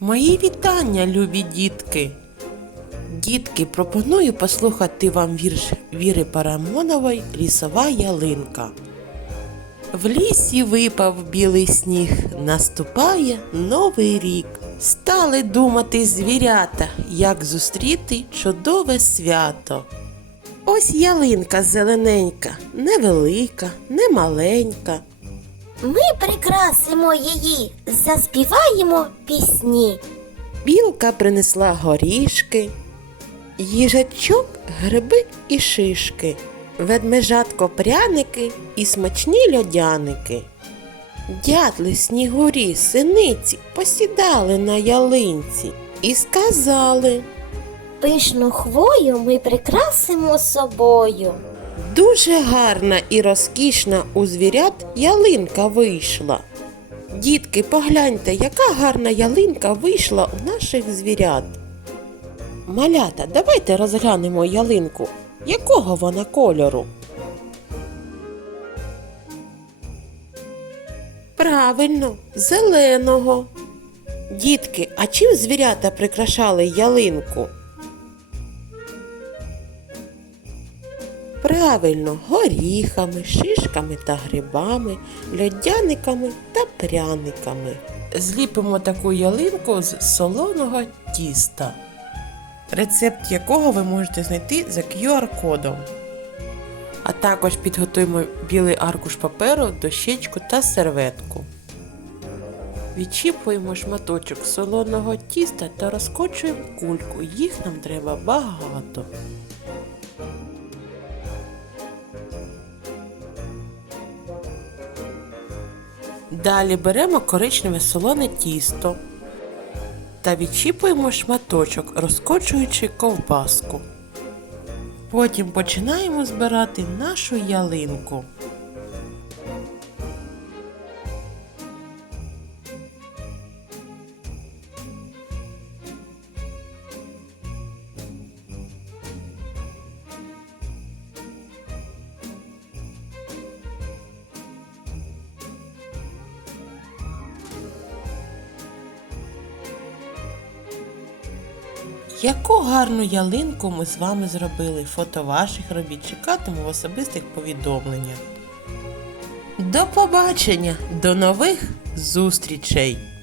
Мої вітання, любі дітки. Дітки, пропоную послухати вам вірш Віри Парамонової Лісова ялинка. В лісі випав білий сніг, наступає новий рік. Стали думати звірята, як зустріти чудове свято. Ось ялинка зелененька, невелика, не маленька. Ми прикрасимо її, заспіваємо пісні. Білка принесла горішки, їжачок гриби і шишки, ведмежатко пряники і смачні льодяники. Дятли, снігурі, синиці посідали на ялинці і сказали Пишну хвою ми прикрасимо собою. Дуже гарна і розкішна у звірят ялинка вийшла. Дітки, погляньте, яка гарна ялинка вийшла у наших звірят. Малята, давайте розглянемо ялинку. Якого вона кольору? Правильно, зеленого. Дітки, а чим звірята прикрашали ялинку? Правильно, горіхами, шишками та грибами, льодяниками та пряниками. Зліпимо таку ялинку з солоного тіста, рецепт якого ви можете знайти за QR-кодом. А також підготуємо білий аркуш паперу, дощечку та серветку. Відчіпуємо шматочок солоного тіста та розкочуємо кульку. Їх нам треба багато. Далі беремо коричневе солоне тісто та відчіпуємо шматочок, розкочуючи ковбаску. Потім починаємо збирати нашу ялинку. Яку гарну ялинку ми з вами зробили. Фото ваших робіт чекатиму в особистих повідомленнях. До побачення, до нових зустрічей!